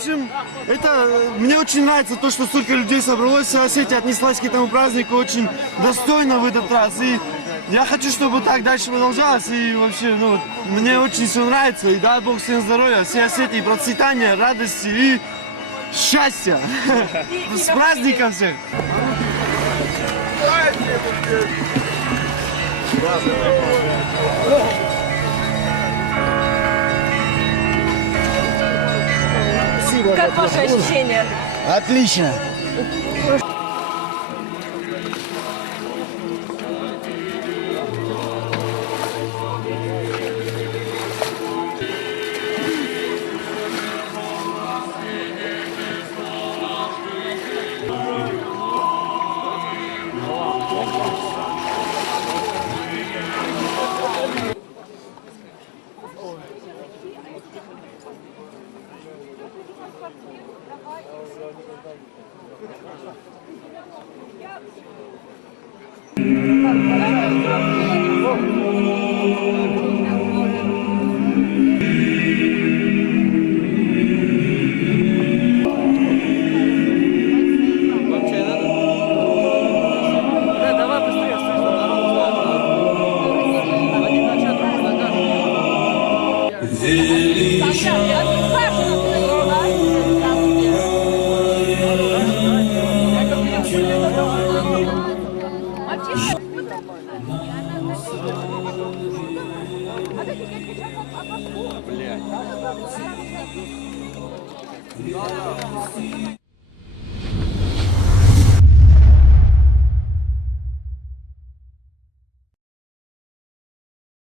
общем, мне очень нравится то, что столько людей собралось, вся Осетия отнеслась к этому празднику очень достойно в этот раз. И я хочу, чтобы так дальше продолжалось. И вообще, мне очень все нравится. И дай Бог всем здоровья, всей Осетии, процветания, радости и счастья. С праздником всех! Как ваши ощущения? Отлично. Блядь.